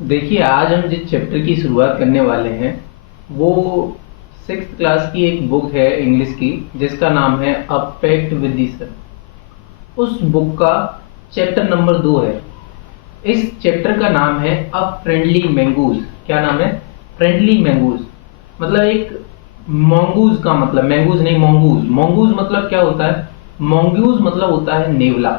देखिए, आज हम जिस चैप्टर की शुरुआत करने वाले हैं वो 6th क्लास की एक बुक है इंग्लिश की, जिसका नाम है अ पैक्ट विद द सन। उस बुक का चैप्टर नंबर 2 है। इस चैप्टर का नाम है अ फ्रेंडली मैंगूज। क्या नाम है? Friendly mongoose. मतलब एक मॉन्गूज का मतलब, मैंगूज नहीं, मॉन्गूज। मॉन्गूज मतलब क्या होता है? मॉन्गूज मतलब होता है नेवला।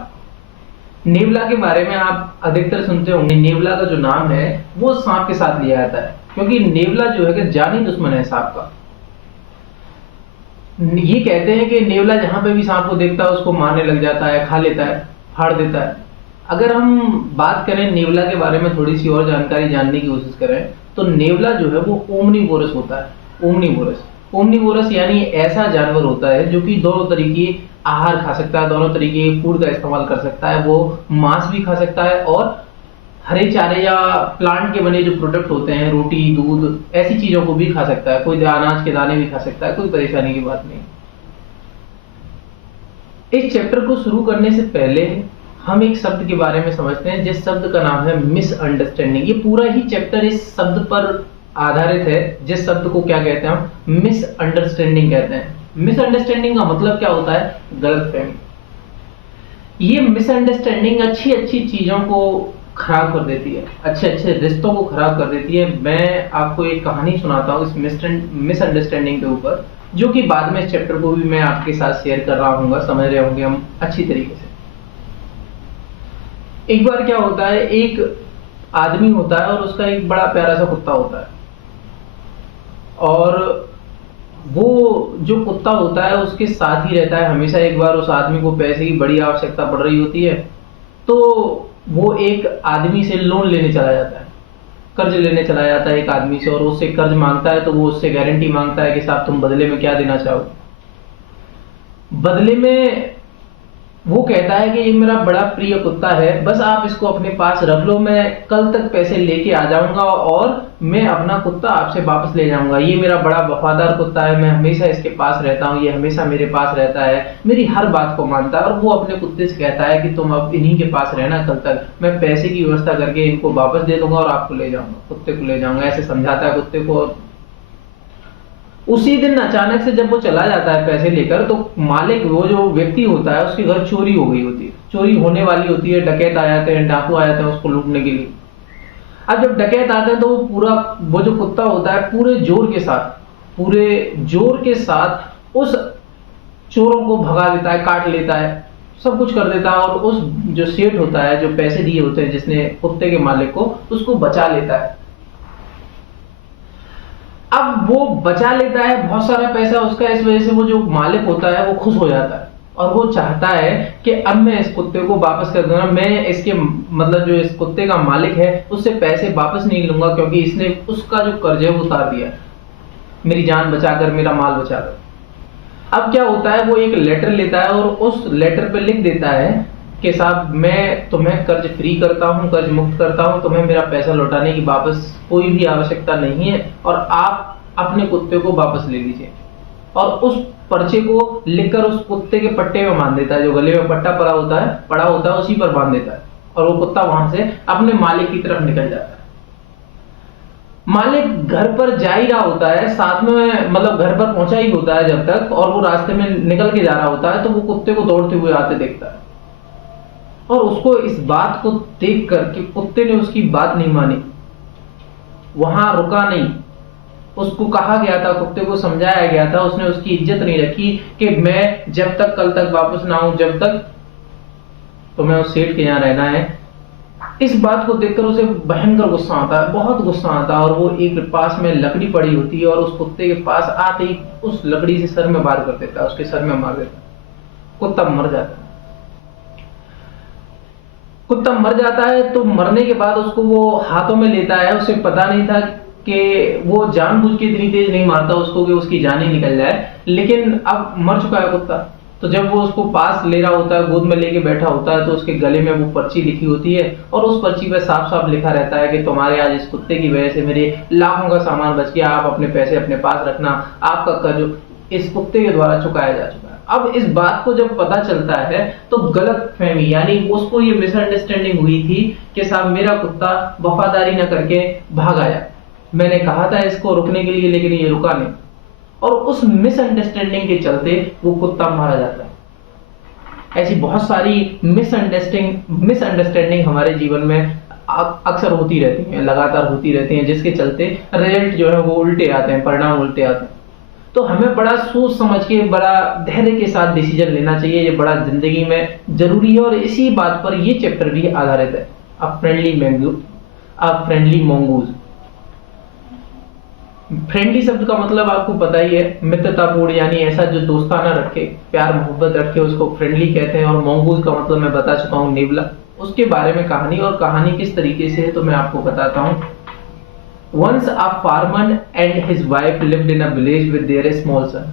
नेवला के बारे में आप अधिकतर सुनते होंगे। नेवला का जो नाम है वो सांप के साथ लिया जाता है, क्योंकि नेवला जो है कि जानी दुश्मन है सांप का। ये कहते हैं कि नेवला जहां पे भी सांप को देखता है उसको मारने लग जाता है, खा लेता है, फाड़ देता है। अगर हम बात करें नेवला के बारे में, थोड़ी सी और जानकारी जानने की कोशिश करें, तो नेवला जो है वो ओमनीवोरस होता है। ओमनीवोरस, ओमनीवोरस यानी ऐसा जानवर होता है जो कि दोनों तरीके आहार खा सकता है, दोनों तरीके फूड का इस्तेमाल कर सकता है। वो मांस भी खा सकता है और हरे चारे या प्लांट के बने जो प्रोडक्ट होते हैं, रोटी, दूध, ऐसी चीजों को भी खा सकता है। कोई अनाज के दाने भी खा सकता है, कोई परेशानी की बात नहीं। इस चैप्टर को शुरू करने से पहले हम एक शब्द के बारे में समझते हैं, जिस शब्द का नाम है मिसअंडरस्टैंडिंग। ये पूरा ही चैप्टर इस शब्द पर आधारित है, जिस शब्द को क्या कहते हैं हम? मिसअंडरस्टैंडिंग कहते हैं। मिसअंडरस्टैंडिंग का मतलब क्या होता है? गलतफहमी। ये मिसअंडरस्टैंडिंग अच्छी अच्छी चीजों को खराब कर देती है, अच्छे अच्छे रिश्तों को खराब कर देती है। मैं आपको एक कहानी सुनाता हूँ इस मिसअंडरस्टैंडिंग के ऊपर, जो कि बाद में इस चैप्टर को भी मैं आपके साथ शेयर कर रहा हूँ, समझ रहे होंगे हम अच्छी तरीके से। एक बार क्या होता है, एक आदमी होता है और उसका एक बड़ा प्यारा सा कुत्ता होता है। और वो जो कुत्ता होता है उसके साथ ही रहता है हमेशा। एक बार उस आदमी को पैसे की बड़ी आवश्यकता पड़ रही होती है, तो वो एक आदमी से लोन लेने चला जाता है, कर्ज लेने चला जाता है एक आदमी से, और उससे कर्ज मांगता है। तो वो उससे गारंटी मांगता है कि साहब तुम बदले में क्या देना चाहो। बदले में वो कहता है कि ये मेरा बड़ा प्रिय कुत्ता है, बस आप इसको अपने पास रख लो, मैं कल तक पैसे लेके आ जाऊंगा और मैं अपना कुत्ता आपसे वापस ले जाऊंगा। ये मेरा बड़ा वफादार कुत्ता है, मैं हमेशा इसके पास रहता हूँ, ये हमेशा मेरे पास रहता है, मेरी हर बात को मानता है। और वो अपने कुत्ते से कहता है कि तुम अब इन्हीं के पास रहना, कल तक मैं पैसे की व्यवस्था करके इनको वापस दे दूंगा और आपको ले जाऊंगा, कुत्ते को ले जाऊंगा। ऐसे समझाता है कुत्ते को। उसी दिन अचानक से जब वो चला जाता है पैसे लेकर, तो मालिक, वो जो व्यक्ति होता है, उसके घर चोरी हो गई होती है, चोरी होने वाली होती है। डकैत आ जाते हैं, डाकू आ जाते हैं उसको लूटने के लिए। अब जब डकैत आते हैं तो वो जो कुत्ता होता है पूरे जोर के साथ उस चोरों को भगा देता है, काट लेता है, सब कुछ कर देता है। और उस जो सेठ होता है, जो पैसे दिए होते हैं जिसने कुत्ते के मालिक को, उसको बचा लेता है। अब वो बचा लेता है बहुत सारा पैसा उसका। इस वजह से वो जो मालिक होता है वो खुश हो जाता है और वो चाहता है कि अब मैं इस कुत्ते को वापस कर दूंगा। मैं इसके मतलब जो इस कुत्ते का मालिक है उससे पैसे वापस नहीं लूंगा, क्योंकि इसने उसका जो कर्ज है वो उतार दिया, मेरी जान बचाकर, मेरा माल बचाकर। अब क्या होता है, वो एक लेटर लेता है और उस लेटर पे लिख देता है कि साहब मैं तुम्हें कर्ज फ्री करता हूं, कर्ज मुक्त करता हूं, तुम्हें मेरा पैसा लौटाने की वापस कोई भी आवश्यकता नहीं है, और आप अपने कुत्ते को वापस ले लीजिए। और उस पर्चे को लिखकर उस कुत्ते के पट्टे में बांध देता है, जो गले में पट्टा पड़ा होता है उसी पर बांध देता है। और वो कुत्ता वहां से अपने मालिक की तरफ निकल जाता है। मालिक घर पर जा ही रहा होता है, साथ में मतलब घर पर पहुंचा ही होता है जब तक, और वो रास्ते में निकल के जा रहा होता है, तो वो कुत्ते को दौड़ते हुए आते देखता है। और उसको इस बात को देख कर कि कुत्ते ने उसकी बात नहीं मानी, वहां रुका नहीं। उसको कहा गया था, कुत्ते को समझाया गया था, उसने उसकी इज्जत नहीं रखी कि मैं जब तक कल तक वापस ना आऊं, जब तक तुम्हें उस सेठ के यहां रहना है। इस बात को देखकर उसे भयंकर गुस्सा आता है, बहुत गुस्सा आता है। और वो एक पास में लकड़ी पड़ी होती है और उस कुत्ते के पास आते ही उस लकड़ी से सर में वार कर देता है, उसके सर में मार देता है। कुत्ता मर जाता है। कुत्ता मर जाता है तो मरने के बाद उसको वो हाथों में लेता है। उसे पता नहीं था कि वो जानबूझ के इतनी तेज नहीं मारता उसको कि उसकी जान ही निकल जाए, लेकिन अब मर चुका है कुत्ता। तो जब वो उसको पास ले रहा होता है, गोद में लेके बैठा होता है, तो उसके गले में वो पर्ची लिखी होती है और उस पर्ची पे साफ साफ लिखा रहता है कि तुम्हारे आज इस कुत्ते की वजह से मेरे लाखों का सामान बच गया, आप अपने पैसे अपने पास रखना, आपका कर्ज इस कुत्ते के द्वारा चुकाया जा चुका है। अब इस बात को जब पता चलता है तो गलत फहमी, यानी उसको ये मिसअंडरस्टैंडिंग हुई थी कि साहब मेरा कुत्ता वफादारी ना करके भाग आया, मैंने कहा था इसको रुकने के लिए लेकिन ये रुका नहीं, और उस मिसअंडरस्टैंडिंग के चलते वो कुत्ता मारा जाता है। ऐसी बहुत सारी मिसअंडरस्टैंडिंग हमारे जीवन में अक्सर होती रहती हैं, लगातार होती रहती हैं, जिसके चलते रिजल्ट जो है वो उल्टे आते हैं, परिणाम उल्टे आते हैं। तो हमें बड़ा सोच समझ के, बड़ा धैर्य के साथ डिसीजन लेना चाहिए, ये बड़ा जिंदगी में जरूरी है, और इसी बात पर ये चैप्टर भी आधारित है। A friendly mongoose. फ्रेंडली शब्द का मतलब आपको पता ही है, मित्रतापूर्ण, यानी ऐसा जो दोस्ताना रखे, प्यार मोहब्बत रखे, उसको फ्रेंडली कहते हैं। और मोंगूज का मतलब मैं बता चुका हूँ, नेवला। उसके बारे में कहानी, और कहानी किस तरीके से है तो मैं आपको बताता हूँ। Once a farmer and his wife lived in a village with their small son.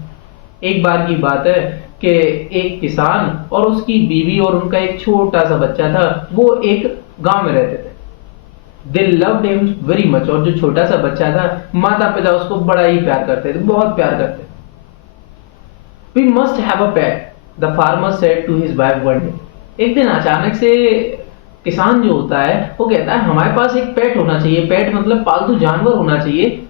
एक बार की बात है कि एक किसान और उसकी बीवी और उनका एक छोटा सा बच्चा था, वो एक गांव में रहते थे। They loved him very much. और जो छोटा सा बच्चा था, माता पिता उसको बड़ा ही प्यार करते थे, बहुत प्यार करते थे। We must have a pet, the farmer said to his wife one day. एक दिन अचानक से किसान जो होता है वो कहता है हमारे पास एक पेट होना चाहिए। पेट मतलब पालतू जानवर होना चाहिए।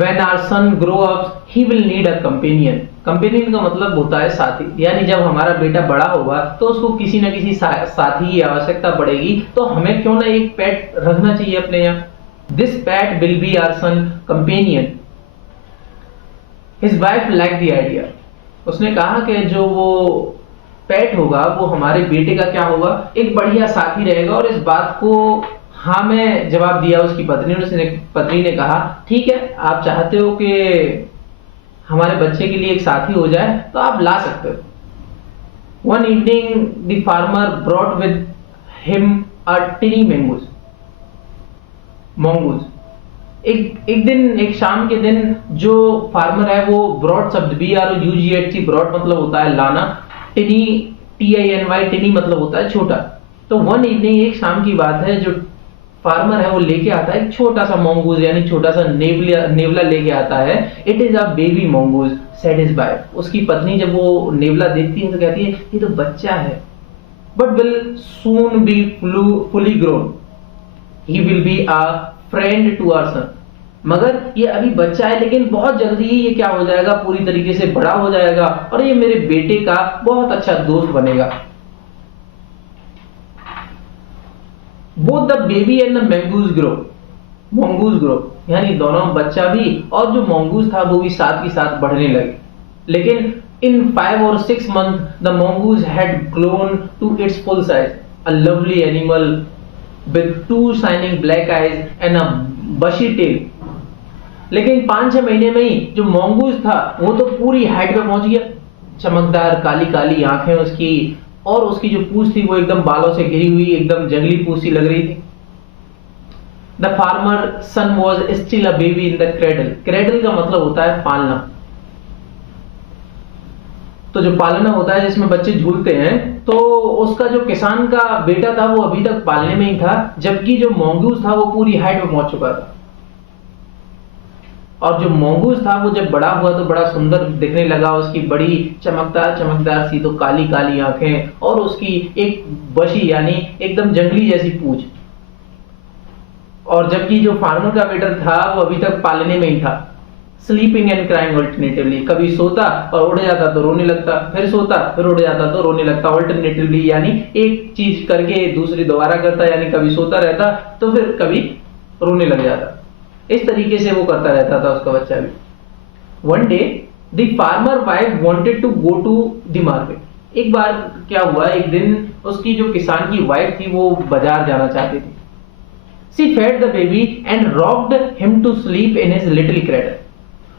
When our son grow up, he will need a companion. Companion का मतलब होता है साथी, यानी जब हमारा बेटा बड़ा होगा तो उसको किसी न किसी साथी की आवश्यकता पड़ेगी, तो हमें क्यों ना एक पेट रखना चाहिए अपने यहाँ। This pet will be our son companion. His wife liked the idea. उसने कहा कि जो वो पेट होगा वो हमारे बेटे का क्या होगा, एक बढ़िया साथी रहेगा। और इस बात को हाँ में जवाब दिया उसकी पत्नी ने कहा ठीक है, आप चाहते हो कि हमारे बच्चे के लिए एक साथी हो जाए तो आप ला सकते हो। One evening the farmer brought with him a टिनी mongoose. एक दिन, एक शाम के दिन जो फार्मर है वो ब्रॉड शब्द BROUGHT, ब्रॉड मतलब होता है लाना, टिनी TINY, टिनी मतलब होता है छोटा। तो वन इवनिंग, एक शाम की बात है, जो फार्मर है वो लेके आता है एक छोटा सा मोंगूज, यानी छोटा सा नेवला लेके आता है। It is a baby mongoose said his wife. उसकी पत्नी जब वो नेवला देखती है तो कहती है ये तो बच्चा है, but will soon be fully grown, he will be a friend to our son. मगर ये अभी बच्चा है, लेकिन बहुत जल्दी ही ये क्या हो जाएगा, पूरी तरीके से बड़ा हो जाएगा और ये मेरे बेटे का बहुत अच्छा दोस्त बनेगा। Both the baby and the mongoose grow, यानी दोनों, बच्चा भी और जो मोंगूज था वो भी साथ ही साथ बढ़ने लगे। लेकिन in 5 or 6 months the mongoose had grown to its full size, a lovely animal with 2 shining black eyes and a bushy tail। लेकिन 5-6 महीने में ही जो मोंगूज था वो तो पूरी हाइट पे पहुंच गया, चमकदार काली काली आंखें उसकी, और उसकी जो पूंछ थी वो एकदम बालों से घिरी हुई, एकदम जंगली पूंछ सी लग रही थी। The farmer son was still a baby in the cradle. Cradle का मतलब होता है पालना। तो जो पालना होता है जिसमें बच्चे झूलते हैं, तो उसका जो किसान का बेटा था वो अभी तक पालने में ही था, जबकि जो मोंगूज था वो पूरी हाइट में पहुंच चुका था। और जो मोंगूज था वो जब बड़ा हुआ तो बड़ा सुंदर दिखने लगा, उसकी बड़ी चमकदार सी तो काली काली आंखें और उसकी एक बशी यानी एकदम जंगली जैसी पूंछ। और जबकि जो फार्मर का बेटा था वो अभी तक पालने में ही था। स्लीपिंग एंड क्राइंग ऑल्टरनेटिवली, कभी सोता और उड़ जाता तो रोने लगता, फिर सोता फिर उड़ जाता तो रोने लगता। ऑल्टरनेटिवली यानी एक चीज करके दूसरी दोबारा करता, यानी कभी सोता रहता तो फिर कभी रोने लग जाता। इस तरीके से वो करता रहता था उसका बच्चा भी। One day the farmer wife wanted to go to the market. एक बार क्या हुआ, एक दिन उसकी जो किसान की वाइफ थी वो बाजार जाना चाहती थी। She fed the baby and rocked him to sleep in his little cradle.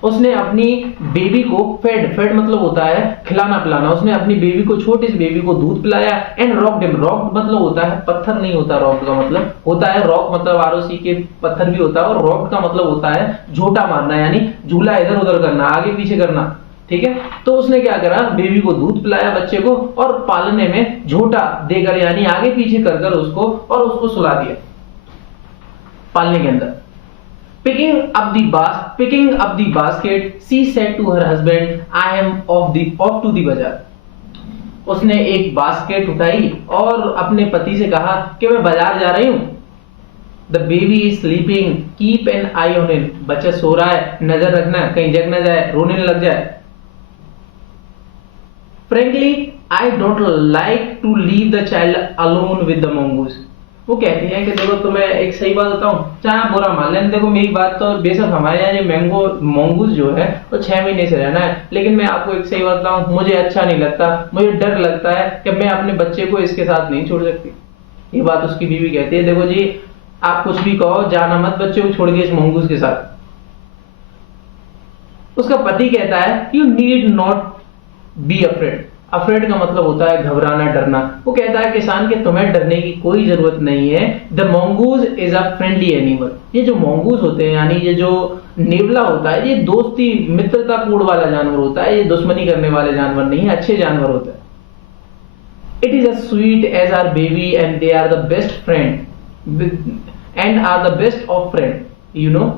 उसने अपनी बेबी को फेड मतलब होता है खिलाना पिलाना, उसने अपनी बेबी को, छोटी सी बेबी को दूध पिलाया। एंड रॉक्ड हिम, रॉक्ड मतलब होता है पत्थर नहीं होता, रॉक्ड का मतलब होता है, रॉक मतलब ROC के पत्थर भी होता है, और रॉक्ड का मतलब होता है झोटा मारना, यानी झूला इधर उधर करना, आगे पीछे करना, ठीक है। तो उसने क्या करा, बेबी को दूध पिलाया बच्चे को, और पालने में झोटा देकर यानी आगे पीछे कर उसको, और उसको सुला दिया पालने के अंदर। picking up the basket, she said to her husband, I am off to the bazaar. उसने एक बास्केट उठाई और अपने पति से कहा कि मैं बाजार जा रही हूं. The baby is sleeping, keep an eye on it. बच्चा सो रहा है, नजर रखना कहीं जग ना जाए, रोने न लग जाए. Frankly, I don't like to leave the child alone with the mongoose. वो कहती है कि देखो तुम्हें एक सही बात बताऊं, चाहे आप बुरा मान लें, देखो मेरी बात तो बेशक हमारे यहाँ ये मोंगूज जो है वो 6 महीने से रहना है, लेकिन मैं आपको एक सही बात बताऊं, मुझे अच्छा नहीं लगता, मुझे डर लगता है कि मैं अपने बच्चे को इसके साथ नहीं छोड़ सकती. ये बात उसकी बीवी कहती है. देखो जी, आप कुछ भी कहो, जाना मत बच्चे को छोड़ के इस मोंगूज के साथ. उसका पति कहता है you need not be afraid. Afraid का मतलब होता है घबराना, डरना. वो कहता है किसान के तुम्हें डरने की कोई जरूरत नहीं है. The mongoose is a friendly animal. ये जो मोंगूज होते हैं यानी ये जो नेवला होता है, ये दोस्ती मित्रतापूर्ण वाला जानवर होता है. ये दुश्मनी करने वाले जानवर नहीं है, अच्छे जानवर होते हैं. It is as sweet as our baby and they are the best friend and are the best of friend, you know.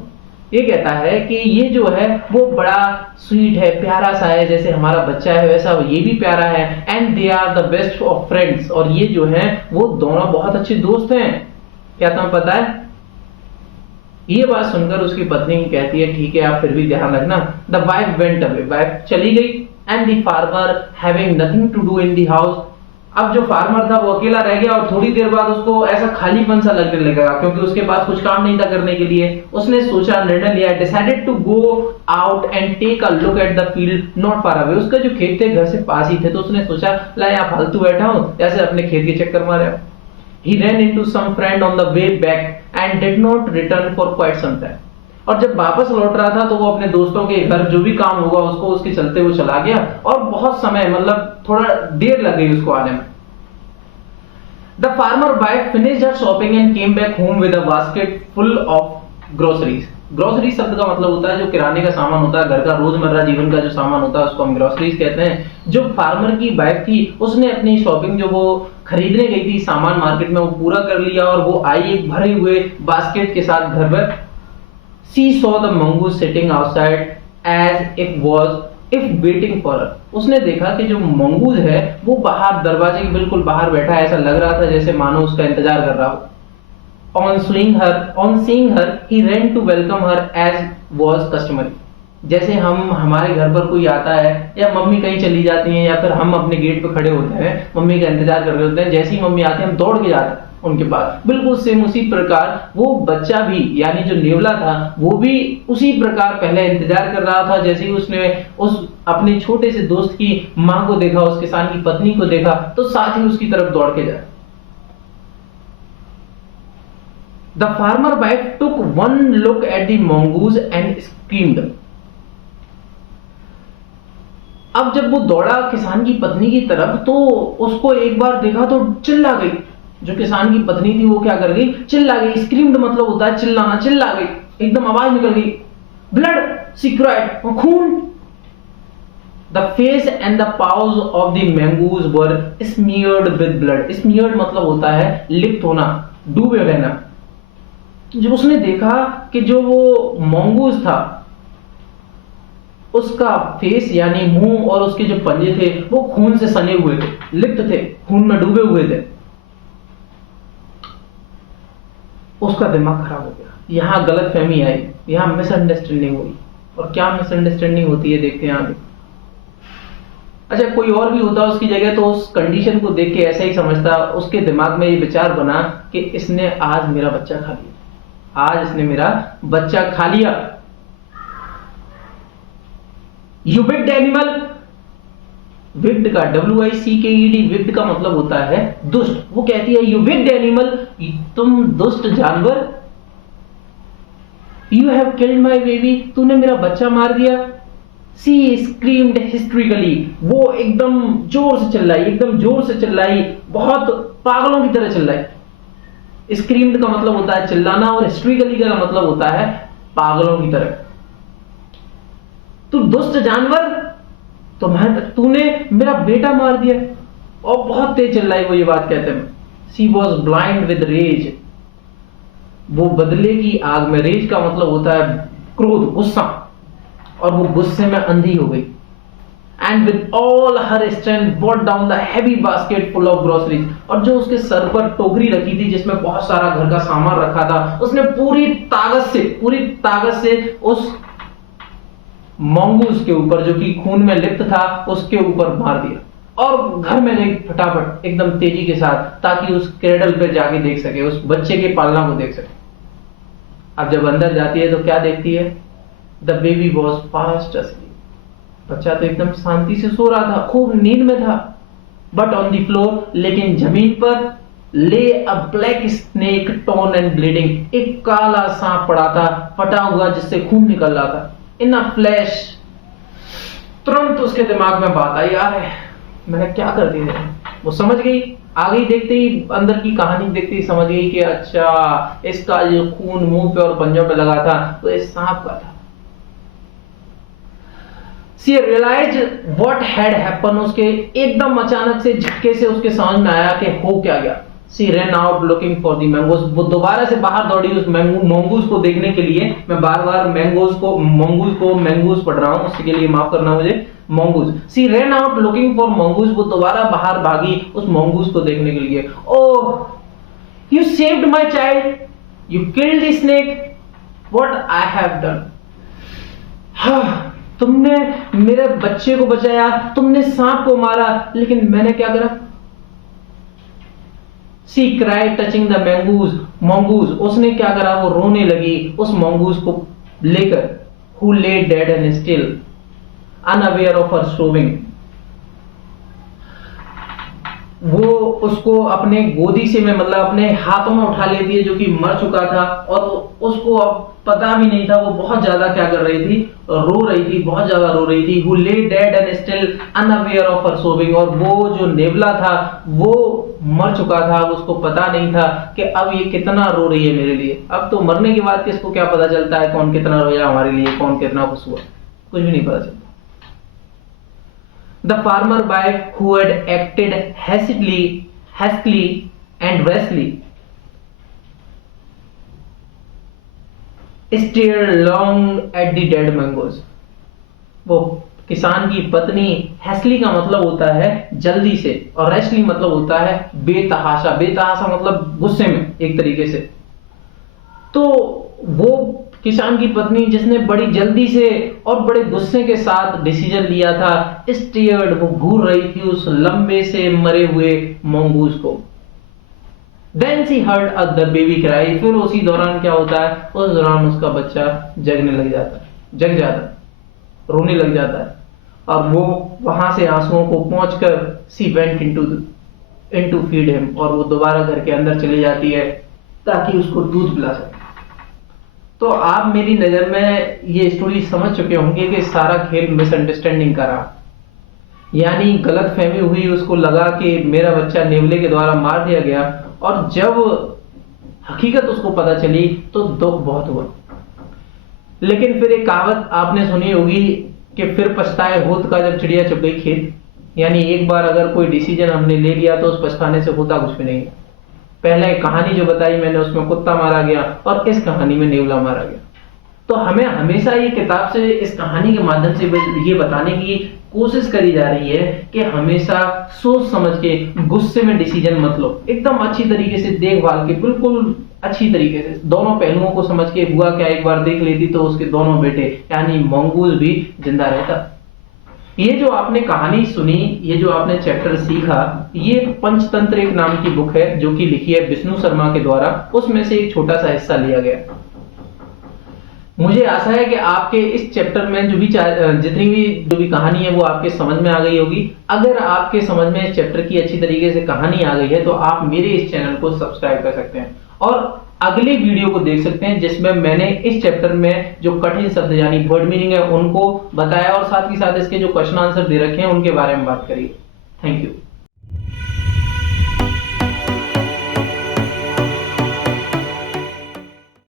ये कहता है कि ये जो है वो बड़ा स्वीट है, प्यारा सा है, जैसे हमारा बच्चा है वैसा ये भी प्यारा है. And they are the best of friends. और ये जो है वो दोनों बहुत अच्छे दोस्त हैं. क्या तुम्हें पता है? ये बात सुनकर उसकी पत्नी कहती है ठीक है, आप फिर भी ध्यान रखना. The wife went away. Wife चली गई. And the farmer having nothing to do in the house. अब जो फार्मर था वो अकेला रह गया और थोड़ी देर बाद उसको ऐसा खालीपन सा लगने लगा क्योंकि उसके पास कुछ काम नहीं था करने के लिए. उसने सोचा, निर्णय लिया, decided to go out and take a look at the field not far away. उसका जो खेत थे घर से पास ही थे, तो उसने सोचा ला यहाँ फालतू बैठा हूं, जैसे अपने खेत के चक्कर मारे. He ran into some friend on the way back and did not return for quite some time. और जब वापस लौट रहा था तो वो अपने दोस्तों के घर जो भी काम होगा उसको उसके चलते वो चला गया और बहुत समय मतलब थोड़ा देर लग गई उसको आने में. The farmer wife finished her shopping and came back home with a basket full of groceries. Grocery शब्द का मतलब होता है जो किराने का सामान होता है, घर का रोजमर्रा जीवन का जो सामान होता है उसको हम ग्रोसरीज कहते हैं. जो फार्मर की वाइफ थी उसने अपनी शॉपिंग जो वो खरीदने गई थी सामान मार्केट में वो पूरा कर लिया और वो आई एक भरे हुए बास्केट के साथ घर पर. She saw the mongoose sitting outside as if waiting for her. उसने देखा कि जो मंगूज है वो बाहर दरवाजे के बिल्कुल बाहर बैठा है, ऐसा लग रहा था जैसे मानो उसका इंतजार कर रहा हो. On seeing her, he ran to welcome her as was customary. जैसे हमारे घर पर कोई आता है या मम्मी कहीं चली जाती हैं या फिर हम अपने गेट पे खड़े होते हैं, मम्मी का इंतजार कर रहे होते हैं, जैसे ही मम्मी आती है हम दौड़ के जाते हैं उनके पास. बिल्कुल सेम उसी प्रकार वो बच्चा भी यानी जो नेवला था वो भी उसी प्रकार पहले इंतजार कर रहा था. जैसे ही उसने उस अपने छोटे से दोस्त की माँ को देखा, उस किसान की पत्नी को देखा, तो साथ ही उसकी तरफ दौड़ के जाए. The farmer wife took one look at the mongoose and screamed. अब जब वो दौड़ा किसान की पत्नी की तरफ तो उसको एक बार देखा तो चिल्ला गई. जो किसान की पत्नी थी वो क्या कर गई, चिल्ला गई. स्क्रीम्ड मतलब होता है चिल्लाना, चिल्ला गई, एकदम आवाज निकल गई. ब्लड, शी क्राइड, खून. The face and the paws of the mongoose were smeared with blood. Smeared मतलब होता है लिप्त होना, डूबे रहना. जब उसने देखा कि जो वो मोंगूज था उसका फेस यानी मुंह और उसके जो पंजे थे वो खून से सने हुए थे, लिप्त थे, खून में डूबे हुए थे, उसका दिमाग खराब हो गया. यहां गलतफहमी आई, यहां मिसअंडरस्टैंडिंग हुई. और क्या मिसअंडरस्टैंडिंग होती है देखते हैं आगे. अच्छा, कोई और भी होता उसकी जगह तो उस कंडीशन को देख के ऐसा ही समझता, उसके दिमाग में ये विचार बना कि इसने आज मेरा बच्चा खा लिया, आज इसने मेरा बच्चा खा लिया. You wicked animal. विक्ड का WICKED विक्ड का मतलब होता है दुष्ट. वो कहती है यू विक्ड एनिमल, तुम दुष्ट जानवर. You have killed my baby, तूने मेरा बच्चा मार दिया. She screamed hysterically. वो एकदम जोर से चिल्लाई, एकदम जोर से चिल्लाई, बहुत पागलों की तरह चिल्लाई. स्क्रीम्ड का मतलब होता है चिल्लाना और हिस्ट्रिकली का मतलब होता है पागलों की तरह. तू दुष्ट जानवर, तूने मेरा बेटा मार दिया. और बहुत तेज चिल्लाई वो ये बात कहते हैं. She was blind with rage. वो बदले की आग में, रेज का मतलब होता है क्रोध, गुस्सा, और वो गुस्से में अंधी हो गई। And with all her strength brought down the heavy basket full of groceries, और जो उसके सर पर टोकरी रखी थी जिसमें बहुत सारा घर का सामान रखा था, उसने पूरी ताकत से उस मंगूस के ऊपर, जो कि खून में लिप्त था, उसके ऊपर मार दिया और घर में गई फटाफट एकदम तेजी के साथ, ताकि उस क्रेडल पे जाके देख सके, उस बच्चे के पालना को देख सके। अब जब अंदर जाती है तो क्या देखती है? The baby was fast asleep। बच्चा तो एकदम शांति से सो रहा था, खूब नींद में था। बट ऑन द फ्लोर, लेकिन जमीन पर ले अ black snake torn and bleeding, एक काला सांप पड़ा था, फटा हुआ, जिससे खून निकल रहा था। इन अ फ्लैश, तुरंत उसके दिमाग में बात आई, यार मैंने क्या कर दिया। वो समझ गई, आ गई, देखते ही अंदर की कहानी देखते ही समझ गई कि अच्छा, इसका जो खून मुंह पे और पंजों पे लगा था तो इस सांप का था। She realized what had happened। उसके एकदम अचानक से, झटके से उसके समझ में आया कि हो क्या गया। She ran out looking for the mangoes। वो दोबारा से बाहर दौड़ी उस मंगूस को देखने के लिए। मैं बार-बार मंगूस पढ़ रहा हूँ, उसके लिए माफ करना मुझे। Mongoose. She ran out looking for mongoose। वो दोबारा बाहर भागी उस मंगूस को देखने के लिए। Oh, you saved my child। You killed the snake। What I have done। हाँ, तुमने मेरे बच्चे को बचाया, तुमने सांप को मारा, लेकिन मैंने क्या करा? She cried touching the mongoose। उसने क्या करा? वो रोने लगी उस मंगूस को लेकर, who lay dead and still, unaware of her sobbing। वो उसको अपने गोदी से में, मतलब अपने हाथों में उठा लेती है, जो कि मर चुका था, और उसको अब पता भी नहीं था, वो बहुत ज्यादा क्या कर रही थी? रो रही थी, बहुत ज्यादा रो रही थी। Who lay dead and still unaware of her sobbing। और वो जो नेवला था वो मर चुका था, उसको पता नहीं था कि अब ये कितना रो रही है मेरे लिए। अब तो मरने के बाद किसको क्या पता चलता है कौन कितना रोया हमारे लिए, कौन कितना खुश हुआ, कुछ भी नहीं पता चलता। The farmer wife, who had acted hastily and rashly, stared long at the dead mangoes। वो किसान की पत्नी, हैस्ली का मतलब होता है जल्दी से, और रैशली मतलब होता है बेतहाशा। बेतहाशा मतलब गुस्से में, एक तरीके से। तो वो किसान की पत्नी, जिसने बड़ी जल्दी से और बड़े गुस्से के साथ डिसीजन लिया था, स्टीयर्ड, वो घूर रही थी उस लंबे से मरे हुए मंगूस को। Then she heard the baby cry। फिर उसी दौरान क्या होता है? उस दौरान उसका बच्चा जगने लग जाता है, जग जाता है, रोने लग जाता है, और वो वहां से आंसुओं को पहुंचकर she went into feed him। और वो दोबारा घर के अंदर चली जाती है ताकि उसको दूध पिला सके। तो आप मेरी नजर में ये स्टोरी समझ चुके होंगे कि सारा खेल मिसअंडरस्टैंडिंग का रहा, यानी गलत फहमी हुई, उसको लगा कि मेरा बच्चा नेवले के द्वारा मार दिया गया, और जब हकीकत उसको पता चली तो दुख बहुत हुआ। लेकिन फिर एक कहावत आपने सुनी होगी कि फिर पछताए होत का जब चिड़िया चुग गई खेत। यानी एक बार अगर कोई डिसीजन हमने ले लिया तो उस पछताने से होता कुछ भी नहीं। पहले कहानी जो बताई मैंने, उसमें कुत्ता मारा गया, और इस कहानी में नेवला मारा गया। तो हमें हमेशा ये किताब से, इस कहानी के माध्यम से ये बताने की कोशिश करी जा रही है कि हमेशा सोच समझ के, गुस्से में डिसीजन मत लो, एकदम अच्छी तरीके से देखभाल के, बिल्कुल अच्छी तरीके से दोनों पहलुओं को समझ के। हुआ क्या, एक बार देख लेती तो उसके दोनों बेटे यानी मंगूस भी जिंदा रहता। ये जो आपने कहानी सुनी, ये जो आपने चैप्टर सीखा, ये पंचतंत्र एक नाम की बुक है जो कि लिखी है विष्णु शर्मा के द्वारा। उसमें से एक छोटा सा हिस्सा लिया गया। मुझे आशा है कि आपके इस चैप्टर में जितनी भी जो भी कहानी है वो आपके समझ में आ गई होगी। अगर आपके समझ में इस चैप्टर की अच्छी तरीके से कहानी आ गई है तो आप मेरे इस चैनल को सब्सक्राइब कर सकते हैं और अगले वीडियो को देख सकते हैं, जिसमें मैंने इस चैप्टर में जो कठिन शब्द यानी वर्ड मीनिंग है उनको बताया और साथ ही साथ इसके जो क्वेश्चन आंसर दे रखे हैं उनके बारे में बात करी। Thank you.